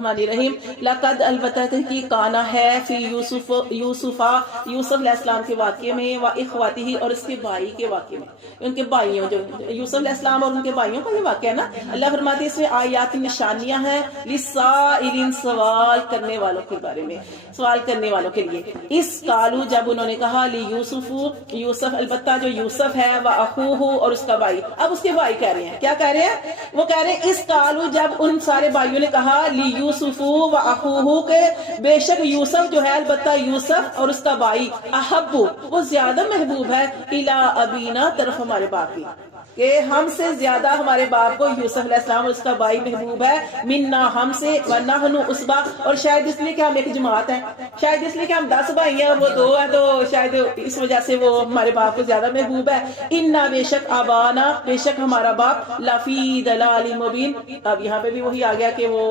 رحیم لقد البتہ تحقیق کانا ہے فی یوسف علیہ السلام کے واقعے میں و اخواتی اور اس کے بھائی کے واقعے میں، ان کے بھائیوں جو یوسف علیہ السلام اور ان کے بھائیوں کا یہ واقعہ ہے نا، اللہ فرماتے ہیں اس میں آیات نشانیاں ہیں للسائلین سوال کرنے والوں کے بارے میں، سوال کرنے والوں کے لیے۔ اس کالو جب انہوں نے کہا یوسف البتہ جو یوسف ہے و اخوہ اور اس کا بھائی، اب اس کے بھائی کہہ رہے ہیں، کیا کہہ رہے ہیں؟ وہ کہہ رہے ہیں اس کالو جب ان سارے بھائیوں نے کہا یوسف و اخوہ کے بے شک یوسف جو ہے البتہ یوسف اور اس کا بھائی احب وہ زیادہ محبوب ہے الی ابینا طرف ہمارے باپ کی، کہ ہم سے زیادہ ہمارے باپ کو یوسف علیہ السلام اور اس کا بھائی محبوب ہے، منا ہم سے ونحن عصبہ اور شاید اس لیے کہ ہم ایک جماعت ہیں، شاید اس لیے کہ ہم 10 بھائی ہیں اور وہ 2 ہیں تو شاید اس وجہ سے وہ ہمارے باپ کو زیادہ محبوب ہے۔ انا بے شک ابانا بے شک ہمارا باپ لفی دلال مبین، اب یہاں پہ بھی وہی آ گیا کہ وہ